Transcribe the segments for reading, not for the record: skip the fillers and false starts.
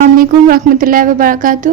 السلام علیکم ورحمۃ اللہ وبرکاتہ۔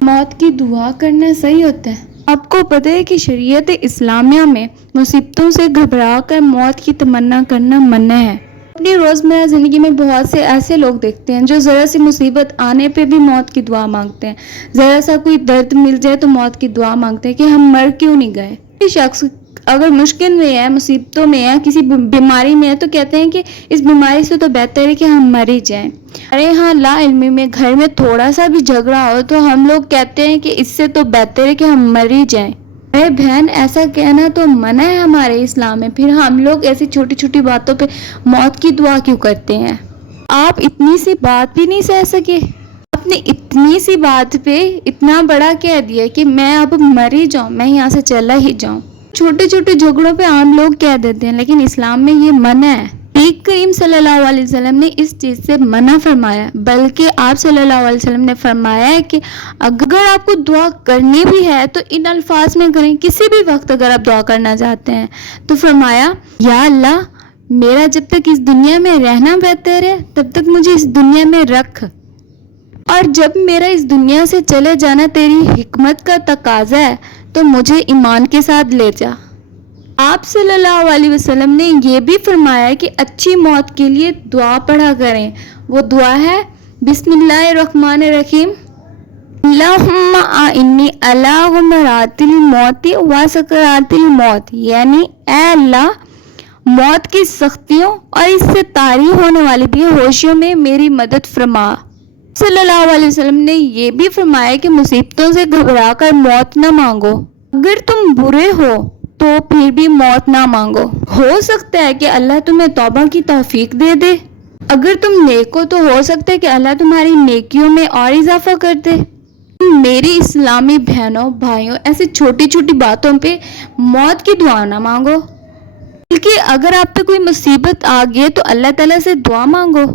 موت کی دعا کرنا صحیح ہوتا ہے؟ آپ کو پتہ ہے کہ شریعت اسلامیہ میں مصیبتوں سے گھبرا کر موت کی تمنا کرنا منع ہے۔ اپنی روزمرہ زندگی میں بہت سے ایسے لوگ دیکھتے ہیں جو ذرا سی مصیبت آنے پہ بھی موت کی دعا مانگتے ہیں، ذرا سا کوئی درد مل جائے تو موت کی دعا مانگتے ہیں کہ ہم مر کیوں نہیں گئے۔ کوئی شخص اگر مشکل میں ہے، مصیبتوں میں ہے، کسی بیماری میں ہے تو کہتے ہیں کہ اس بیماری سے تو بہتر ہے کہ ہم مر ہی جائیں۔ ارے ہاں، لا علمی میں گھر میں تھوڑا سا بھی جھگڑا ہو تو ہم لوگ کہتے ہیں کہ اس سے تو بہتر ہے کہ ہم مر ہی جائیں۔ ارے بہن، ایسا کہنا تو منع ہے ہمارے اسلام میں، پھر ہم لوگ ایسی چھوٹی چھوٹی باتوں پہ موت کی دعا کیوں کرتے ہیں؟ آپ اتنی سی بات بھی نہیں سہ سکے؟ آپ نے اتنی سی بات پہ اتنا بڑا کہہ دیا کہ میں اب مر ہی جاؤں، میں یہاں سے چلا ہی جاؤں۔ چھوٹے چھوٹے جھگڑوں پہ عام لوگ کہہ دیتے ہیں، لیکن اسلام میں یہ منع ہے۔ کریم صلی اللہ علیہ وسلم نے اس چیز سے منع فرمایا، بلکہ آپ صلی اللہ علیہ وسلم نے فرمایا ہے کہ اگر آپ کو دعا کرنی بھی ہے تو ان الفاظ میں کریں۔ کسی بھی وقت اگر آپ دعا کرنا چاہتے ہیں تو فرمایا، یا اللہ، میرا جب تک اس دنیا میں رہنا بہتر ہے تب تک مجھے اس دنیا میں رکھ، اور جب میرا اس دنیا سے چلے جانا تیری حکمت کا تقاضا ہے تو مجھے ایمان کے ساتھ لے جا۔ آپ صلی اللہ علیہ وسلم نے یہ بھی فرمایا کہ اچھی موت کے لیے دعا پڑھا کریں۔ وہ دعا ہے، بسم اللہ الرحمن الرحیم، اللہم اعنی علی غمرات الموت و سکرات الموت، یعنی اے اللہ، موت کی سختیوں اور اس سے طاری ہونے والی بے ہوشیوں میں میری مدد فرما۔ صلی اللہ علیہ وسلم نے یہ بھی فرمایا کہ مصیبتوں سے گھبرا کر موت نہ مانگو۔ اگر تم برے ہو تو پھر بھی موت نہ مانگو، ہو سکتا ہے کہ اللہ تمہیں توبہ کی توفیق دے دے۔ اگر تم نیک ہو تو ہو سکتا ہے کہ اللہ تمہاری نیکیوں میں اور اضافہ کر دے۔ میری اسلامی بہنوں بھائیوں، ایسی چھوٹی چھوٹی باتوں پہ موت کی دعا نہ مانگو، بلکہ اگر آپ پہ کوئی مصیبت آ گئی تو اللہ تعالیٰ سے دعا مانگو۔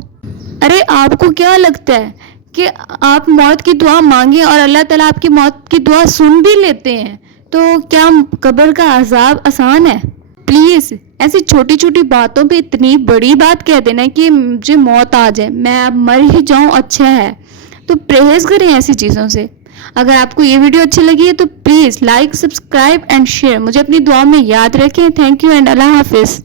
ارے آپ کو کیا لگتا ہے کہ آپ موت کی دعا مانگیں اور اللہ تعالیٰ آپ کی موت کی دعا سن بھی لیتے ہیں؟ تو کیا قبر کا عذاب آسان ہے؟ پلیز ایسی چھوٹی چھوٹی باتوں پہ اتنی بڑی بات کہہ دینا کہ مجھے موت آ جائے، میں اب مر ہی جاؤں، اچھا ہے۔ تو پرہیز کریں ایسی چیزوں سے۔ اگر آپ کو یہ ویڈیو اچھی لگی ہے تو please like, subscribe and share. مجھے اپنی دعا میں یاد رکھیں۔ تھینک یو اینڈ اللہ حافظ۔